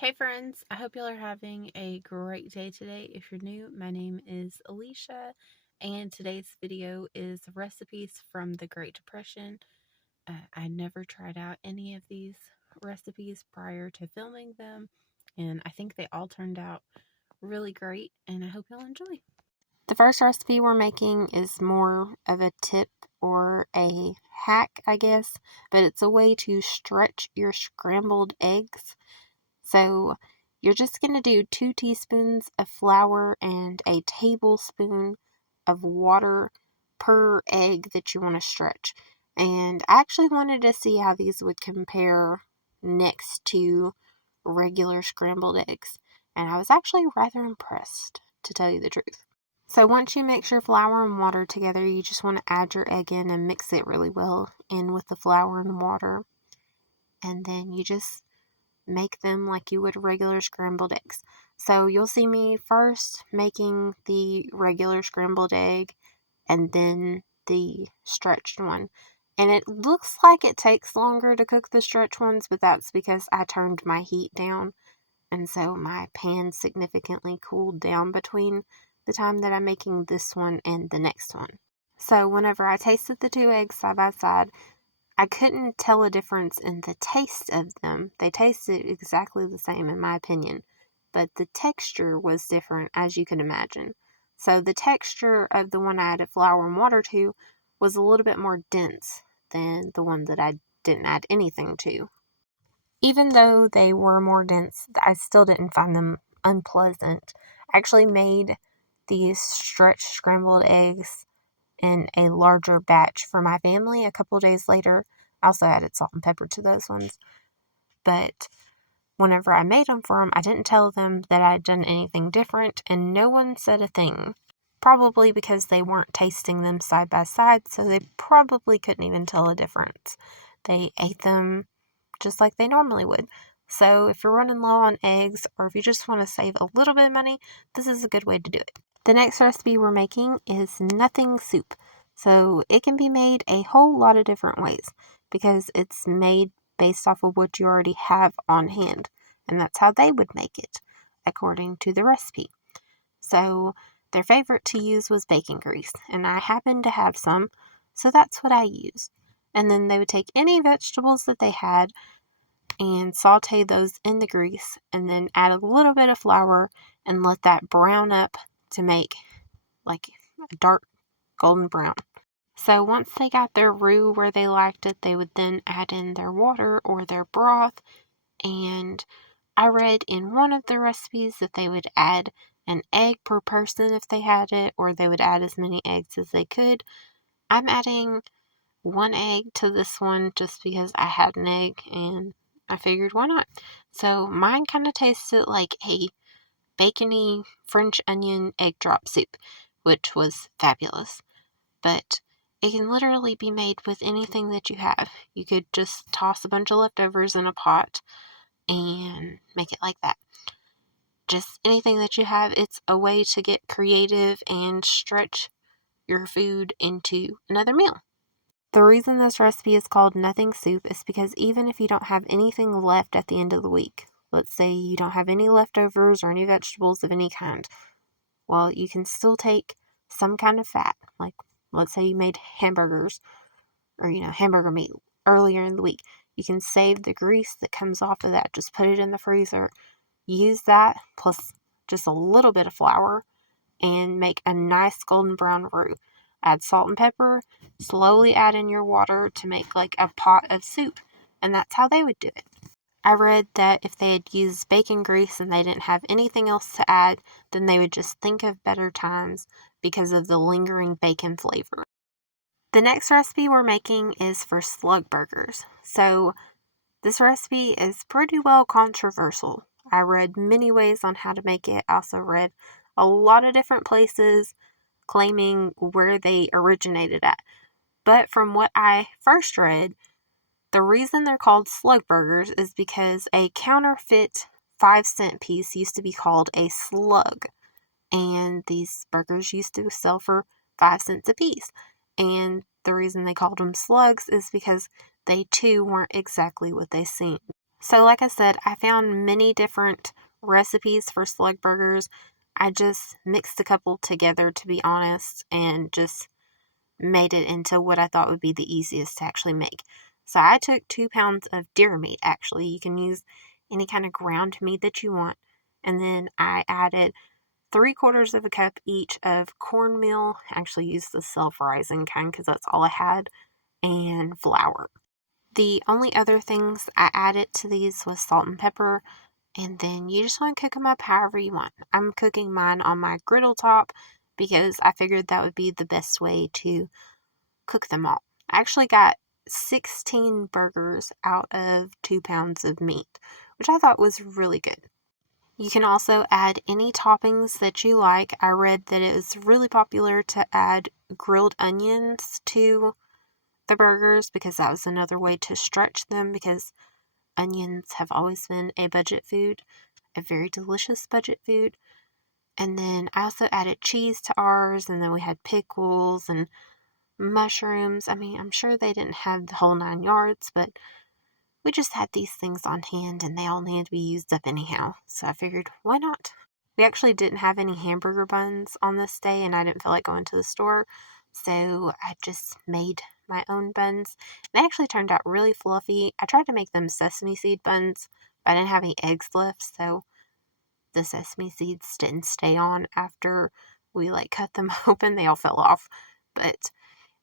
Hey friends, I hope y'all are having a great day today. If you're new, my name is Alicia, and today's video is recipes from the Great Depression. I never tried out any of these recipes prior to filming them, and I think they all turned out really great, and I hope y'all enjoy. The first recipe we're making is more of a tip or a hack, I guess, but it's a way to stretch your scrambled eggs. So you're just going to do 2 teaspoons of flour and a tablespoon of water per egg that you want to stretch. And I actually wanted to see how these would compare next to regular scrambled eggs. And I was actually rather impressed, to tell you the truth. So once you mix your flour and water together, you just want to add your egg in and mix it really well in with the flour and water. And then you just make them like you would regular scrambled eggs. So you'll see me first making the regular scrambled egg and then the stretched one. And it looks like it takes longer to cook the stretched ones, but that's because I turned my heat down. And so my pan significantly cooled down between the time that I'm making this one and the next one. So whenever I tasted the 2 eggs side by side, I couldn't tell a difference in the taste of them. They tasted exactly the same in my opinion, but the texture was different, as you can imagine. So the texture of the one I added flour and water to was a little bit more dense than the one that I didn't add anything to. Even though they were more dense, I still didn't find them unpleasant. I actually made these stretched scrambled eggs in a larger batch for my family a couple days later. I also added salt and pepper to those ones. But whenever I made them for them, I didn't tell them that I had done anything different, and no one said a thing. Probably because they weren't tasting them side by side, so they probably couldn't even tell a difference. They ate them just like they normally would. So if you're running low on eggs, or if you just want to save a little bit of money, this is a good way to do it. The next recipe we're making is nothing soup. So it can be made a whole lot of different ways because it's made based off of what you already have on hand. And that's how they would make it, according to the recipe. So their favorite to use was bacon grease, and I happened to have some, so that's what I used. And then they would take any vegetables that they had and saute those in the grease, and then add a little bit of flour and let that brown up to make like a dark golden brown. So once they got their roux where they liked it, they would then add in their water or their broth. And I read in one of the recipes that they would add an egg per person if they had it, or they would add as many eggs as they could. I'm adding 1 egg to this one just because I had an egg and I figured why not. So mine kind of tasted like a bacony French onion egg drop soup, which was fabulous. But it can literally be made with anything that you have. You could just toss a bunch of leftovers in a pot and make it like that. Just anything that you have. It's a way to get creative and stretch your food into another meal. The reason this recipe is called nothing soup is because even if you don't have anything left at the end of the week, let's say you don't have any leftovers or any vegetables of any kind, well, you can still take some kind of fat, like let's say you made hamburgers or, hamburger meat earlier in the week. You can save the grease that comes off of that, just put it in the freezer, use that plus just a little bit of flour and make a nice golden brown roux. Add salt and pepper, slowly add in your water to make like a pot of soup, and that's how they would do it. I read that if they had used bacon grease and they didn't have anything else to add, then they would just think of better times because of the lingering bacon flavor. The next recipe we're making is for slug burgers. So this recipe is pretty well controversial. I read many ways on how to make it. I also read a lot of different places claiming where they originated at. But from what I first read, the reason they're called slug burgers is because a counterfeit 5-cent piece used to be called a slug. And these burgers used to sell for 5 cents a piece. And the reason they called them slugs is because they too weren't exactly what they seemed. So like I said, I found many different recipes for slug burgers. I just mixed a couple together, to be honest, and just made it into what I thought would be the easiest to actually make. So I took 2 pounds of deer meat, actually. You can use any kind of ground meat that you want. And then I added 3/4 of a cup each of cornmeal. I actually used the self-rising kind because that's all I had, and flour. The only other things I added to these was salt and pepper, and then you just want to cook them up however you want. I'm cooking mine on my griddle top because I figured that would be the best way to cook them all. I actually got 16 burgers out of 2 pounds of meat, which I thought was really good. You can also add any toppings that you like. I read that it was really popular to add grilled onions to the burgers because that was another way to stretch them, because onions have always been a budget food, a very delicious budget food. And then I also added cheese to ours, and then we had pickles and mushrooms. I mean, I'm sure they didn't have the whole 9 yards, but we just had these things on hand and they all needed to be used up anyhow. So I figured, why not? We actually didn't have any hamburger buns on this day, and I didn't feel like going to the store. So I just made my own buns. They actually turned out really fluffy. I tried to make them sesame seed buns, but I didn't have any eggs left, so the sesame seeds didn't stay on after we cut them open. They all fell off. But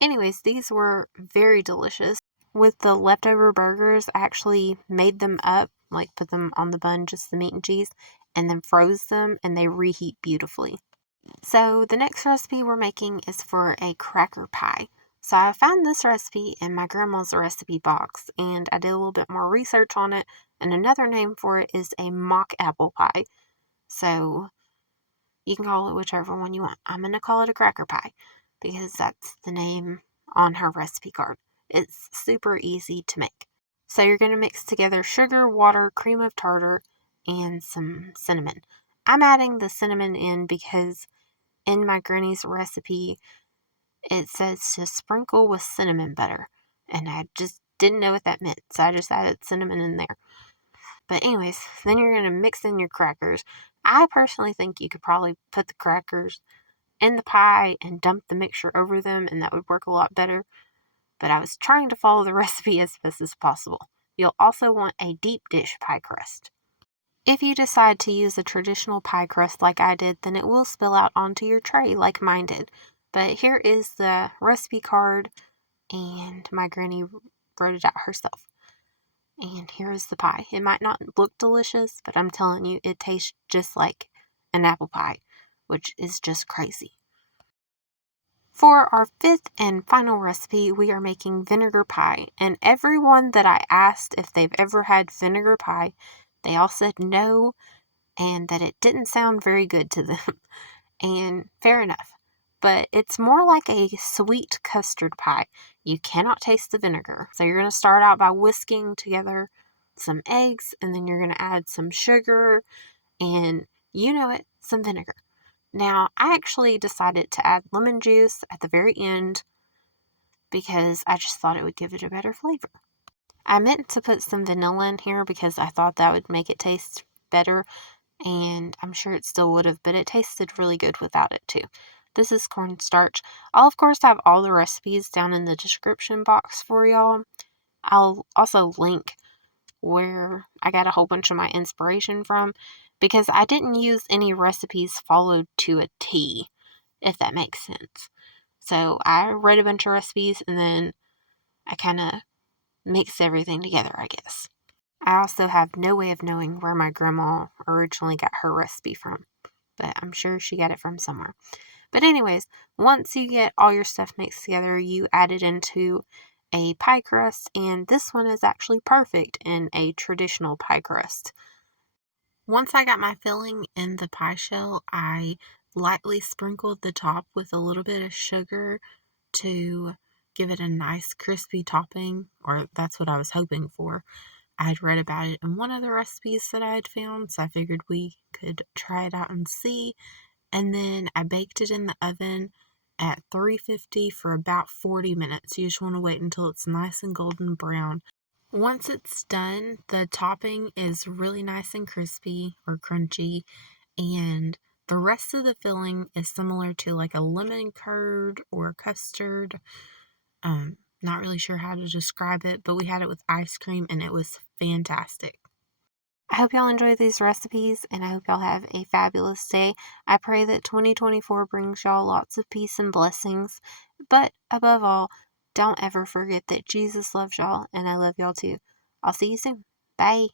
anyways, these were very delicious. With the leftover burgers, I actually made them up, put them on the bun, just the meat and cheese, and then froze them, and they reheat beautifully. So the next recipe we're making is for a cracker pie. So I found this recipe in my grandma's recipe box, and I did a little bit more research on it, and another name for it is a mock apple pie. So you can call it whichever one you want. I'm going to call it a cracker pie because that's the name on her recipe card. It's super easy to make. So you're going to mix together sugar, water, cream of tartar, and some cinnamon. I'm adding the cinnamon in because in my granny's recipe, it says to sprinkle with cinnamon butter. And I just didn't know what that meant, so I just added cinnamon in there. But anyways, then you're going to mix in your crackers. I personally think you could probably put the crackers in the pie and dump the mixture over them, and that would work a lot better. But I was trying to follow the recipe as best as possible. You'll also want a deep dish pie crust. If you decide to use a traditional pie crust like I did, then it will spill out onto your tray like mine did. But here is the recipe card, and my granny wrote it out herself. And here is the pie. It might not look delicious, but I'm telling you, it tastes just like an apple pie, which is just crazy. For our fifth and final recipe, we are making vinegar pie. And everyone that I asked if they've ever had vinegar pie, they all said no, and that it didn't sound very good to them. And fair enough. But it's more like a sweet custard pie. You cannot taste the vinegar. So you're going to start out by whisking together some eggs, and then you're going to add some sugar and, you know it, some vinegar. Now, I actually decided to add lemon juice at the very end because I just thought it would give it a better flavor. I meant to put some vanilla in here because I thought that would make it taste better, and I'm sure it still would have, but it tasted really good without it too. This is cornstarch. I'll of course have all the recipes down in the description box for y'all. I'll also link where I got a whole bunch of my inspiration from, because I didn't use any recipes followed to a T, if that makes sense. So I read a bunch of recipes and then I kind of mixed everything together, I guess. I also have no way of knowing where my grandma originally got her recipe from, but I'm sure she got it from somewhere. But anyways, once you get all your stuff mixed together, you add it into a pie crust, and this one is actually perfect in a traditional pie crust. Once I got my filling in the pie shell, I lightly sprinkled the top with a little bit of sugar to give it a nice crispy topping, or that's what I was hoping for. I had read about it in one of the recipes that I had found, so I figured we could try it out and see. And then I baked it in the oven at 350 for about 40 minutes. You just want to wait until it's nice and golden brown. Once it's done, the topping is really nice and crispy or crunchy, and the rest of the filling is similar to like a lemon curd or custard. Not really sure how to describe it, but we had it with ice cream and it was fantastic. I hope y'all enjoy these recipes and I hope y'all have a fabulous day. I pray that 2024 brings y'all lots of peace and blessings. But above all, don't ever forget that Jesus loves y'all and I love y'all too. I'll see you soon. Bye.